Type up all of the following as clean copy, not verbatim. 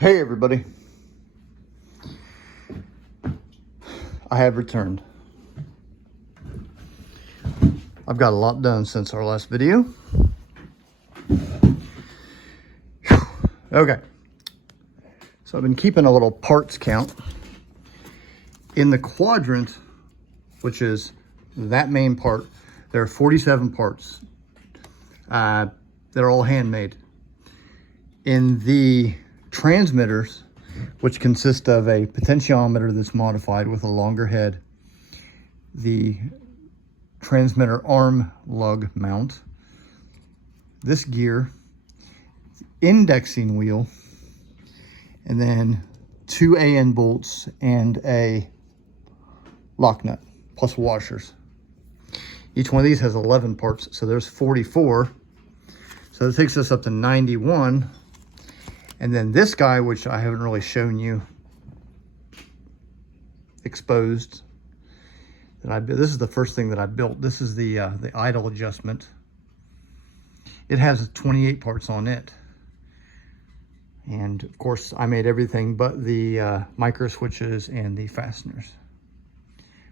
Hey everybody, I have returned. I've got a lot done since our last video. Whew. Okay, so I've been keeping a little parts count. In the quadrant, which is that main part, there are 47 parts that are all handmade. In the transmitters, which consist of a potentiometer that's modified with a longer head, the transmitter arm lug mount, this gear, indexing wheel, and then 2 AN bolts and a lock nut plus washers. Each one of these has 11 parts, so there's 44. So that takes us up to 91. And then this guy, which I haven't really shown you exposed, this is the first thing that I built. This is the idle adjustment. It has 28 parts on it. And of course I made everything but the micro switches and the fasteners.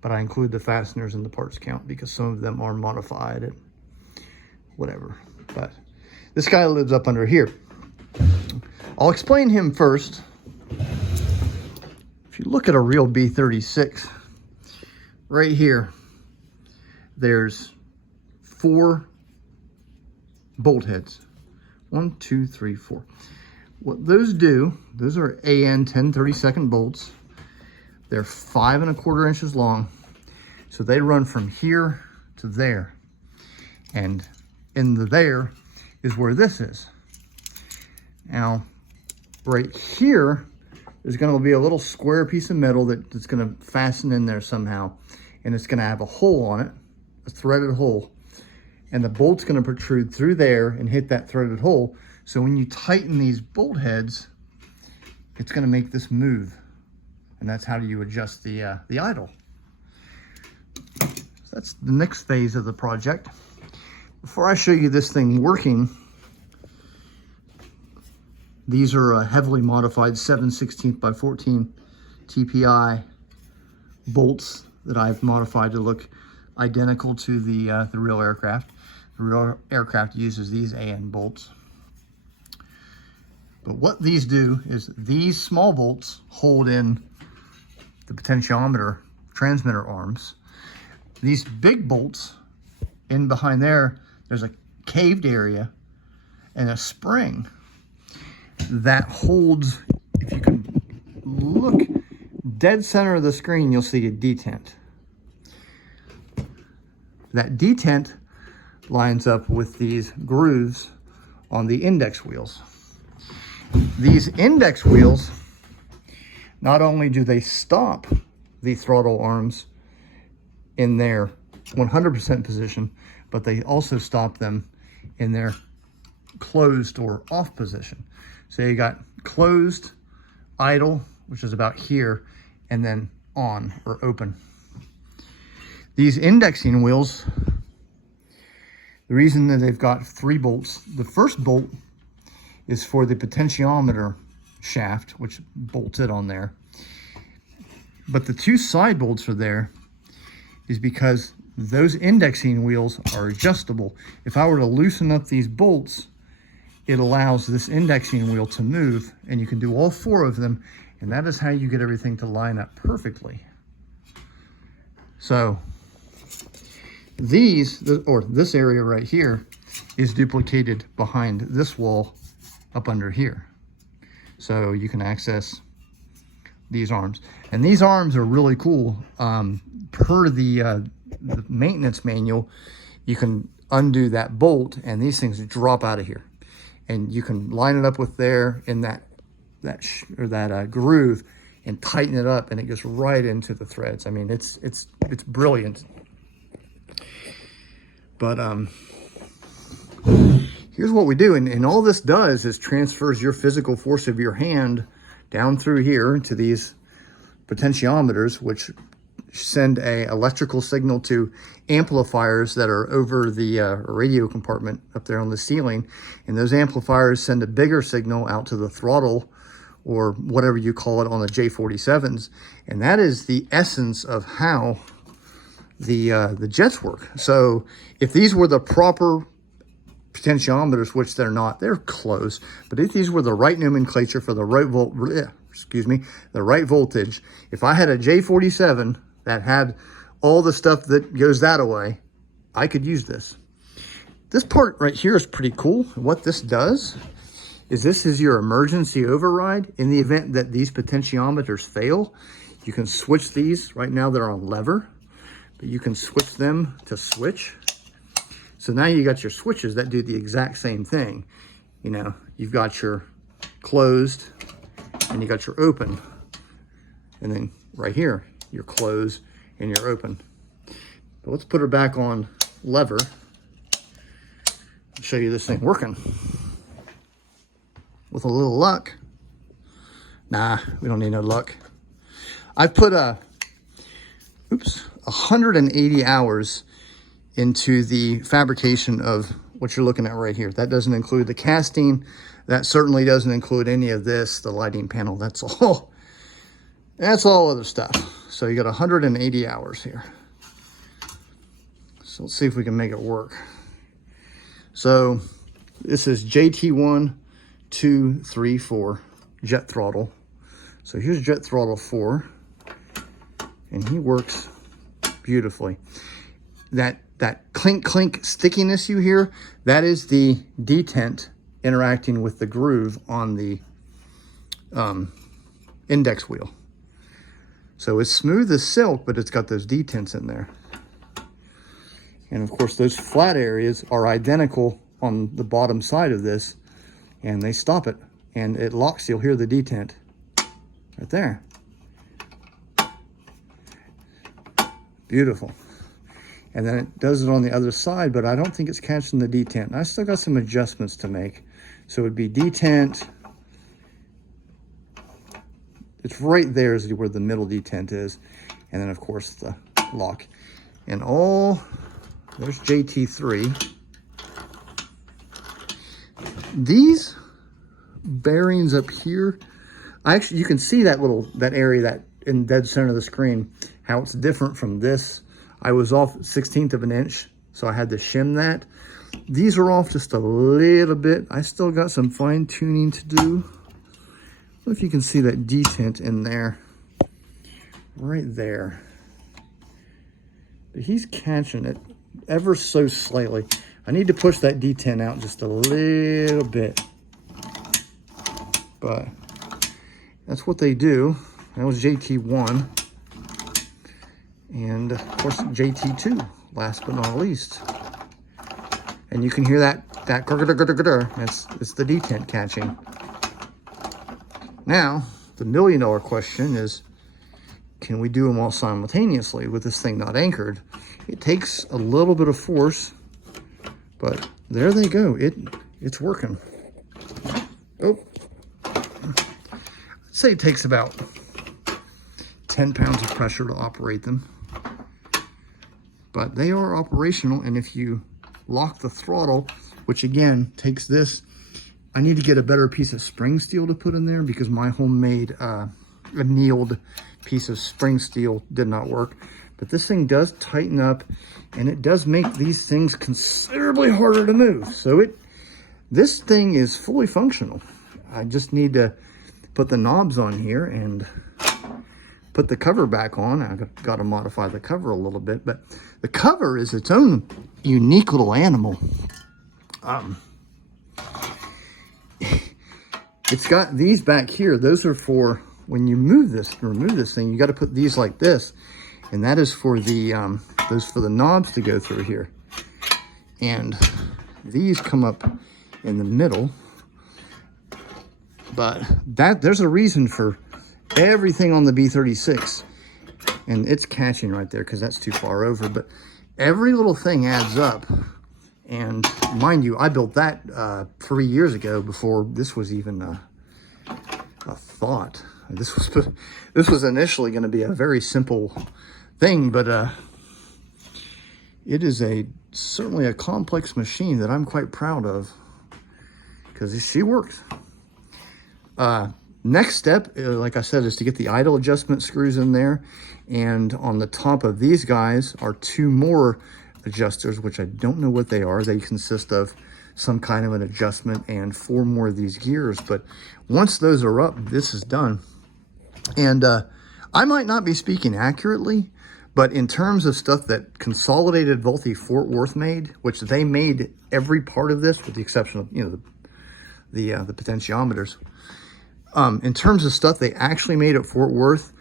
But I include the fasteners in the parts count because some of them are modified and whatever. But this guy lives up under here. I'll explain him first. If you look at a real B36, right here, there's 4 bolt heads. 1, 2, 3, 4. What those do, those are AN 10/32 bolts. They're 5 1/4 inches long. So they run from here to there. And in the there is where this is. Now, right here, there's going to be a little square piece of metal that's going to fasten in there somehow. And it's going to have a hole on it, a threaded hole. And the bolt's going to protrude through there and hit that threaded hole. So when you tighten these bolt heads, it's going to make this move. And that's how you adjust the idle. So that's the next phase of the project. Before I show you this thing working, these are heavily modified 7/16 by 14 TPI bolts that I've modified to look identical to the real aircraft. The real aircraft uses these AN bolts. But what these do is these small bolts hold in the potentiometer transmitter arms. These big bolts in behind there's a caved area and a spring that holds. If you can look dead center of the screen, you'll see a detent. That detent lines up with these grooves on the index wheels. These index wheels, not only do they stop the throttle arms in their 100% position, but they also stop them in their closed or off position. So you got closed, idle, which is about here, and then on or open. These indexing wheels, the reason that they've got 3 bolts, the first bolt is for the potentiometer shaft, which bolts it on there. But the 2 side bolts are there is because those indexing wheels are adjustable. If I were to loosen up these bolts, it allows this indexing wheel to move, and you can do all 4 of them, and that is how you get everything to line up perfectly. So this area right here is duplicated behind this wall up under here. So you can access these arms. And these arms are really cool. Per the maintenance manual, you can undo that bolt and these things drop out of here. And you can line it up with there in that groove and tighten it up, and it goes right into the threads. I mean, it's brilliant. But here's what we do, and all this does is transfers your physical force of your hand down through here to these potentiometers, which send a electrical signal to amplifiers that are over the radio compartment up there on the ceiling, and those amplifiers send a bigger signal out to the throttle or whatever you call it on the J47s. And that is the essence of how the jets work. So if these were the proper potentiometers, which they're not, they're close, but if these were the right nomenclature for the right the right voltage, if I had a J47 that had all the stuff that goes that away, I could use this. This part right here is pretty cool. What this does is this is your emergency override. In the event that these potentiometers fail, you can switch these. Right now they're on lever, but you can switch them to switch. So now you got your switches that do the exact same thing. You know, you've got your closed and you got your open. And then right here, your close and your open. But let's put her back on lever. I'll show you this thing working. With a little luck. Nah, we don't need no luck. I've put 180 hours into the fabrication of what you're looking at right here. That doesn't include the casting. That certainly doesn't include any of this, the lighting panel. That's all other stuff. So you got 180 hours here. So let's see if we can make it work. So this is JT1, 2, 3, 4 jet throttle. So here's jet throttle 4, and he works beautifully. That clink clink stickiness you hear, that is the detent interacting with the groove on the index wheel. So it's smooth as silk, but it's got those detents in there. And of course those flat areas are identical on the bottom side of this, and they stop it and it locks. You'll hear the detent right there. Beautiful. And then it does it on the other side, but I don't think it's catching the detent. I still got some adjustments to make. So it would be detent. It's right there is where the middle detent is. And then of course the lock. And there's JT3. These bearings up here, you can see that area that in dead center of the screen, how it's different from this. I was off 1/16 of an inch, so I had to shim that. These are off just a little bit. I still got some fine tuning to do. I don't know if you can see that detent in there, right there. But he's catching it ever so slightly. I need to push that detent out just a little bit. But that's what they do. That was JT1. And of course JT2, last but not least. And you can hear that it's the detent catching. Now, the $1,000,000 question is, can we do them all simultaneously with this thing not anchored? It takes a little bit of force, but there they go. It's working. Oh, I'd say it takes about 10 pounds of pressure to operate them. But they are operational, and if you lock the throttle, which again takes this, I need to get a better piece of spring steel to put in there because my homemade annealed piece of spring steel did not work. But this thing does tighten up, and it does make these things considerably harder to move. So this thing is fully functional. I just need to put the knobs on here and put the cover back on. I've got to modify the cover a little bit, but the cover is its own unique little animal. It's got these back here. Those are for when you remove this thing, you got to put these like this, and that is for the knobs to go through here. And these come up in the middle, but there's a reason for everything on the B36, and it's catching right there because that's too far over, but every little thing adds up. And mind you, I built that 3 years ago before this was even a thought. This was initially going to be a very simple thing, but it is certainly a complex machine that I'm quite proud of because she works. Next step, like I said, is to get the idle adjustment screws in there. And on the top of these guys are 2 more adjusters, which I don't know what they are. They consist of some kind of an adjustment and 4 more of these gears. But once those are up, this is done. And I might not be speaking accurately, but in terms of stuff that Consolidated Vultee Fort Worth made, which they made every part of this with the exception of, you know, the potentiometers. In terms of stuff they actually made at Fort Worth,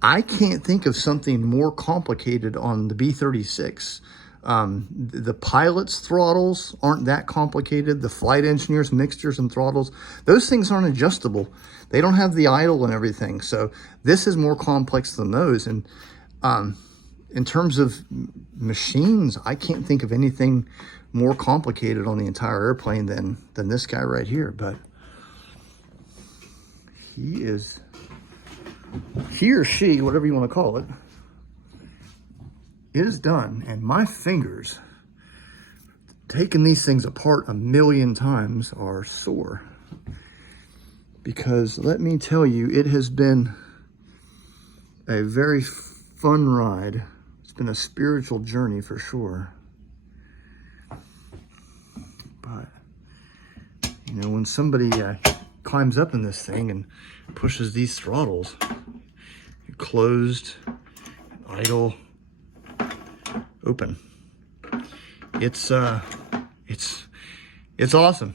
I can't think of something more complicated on the B-36. The pilot's throttles aren't that complicated. The flight engineers, mixtures and throttles, those things aren't adjustable. They don't have the idle and everything. So this is more complex than those. And in terms of machines, I can't think of anything more complicated on the entire airplane than this guy right here. But he or she, whatever you want to call it, is done. And my fingers, taking these things apart a million times, are sore. Because let me tell you, it has been a very fun ride. It's been a spiritual journey for sure. But, you know, when somebody climbs up in this thing and pushes these throttles, closed, idle, open, it's awesome.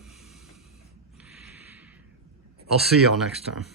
I'll see y'all next time.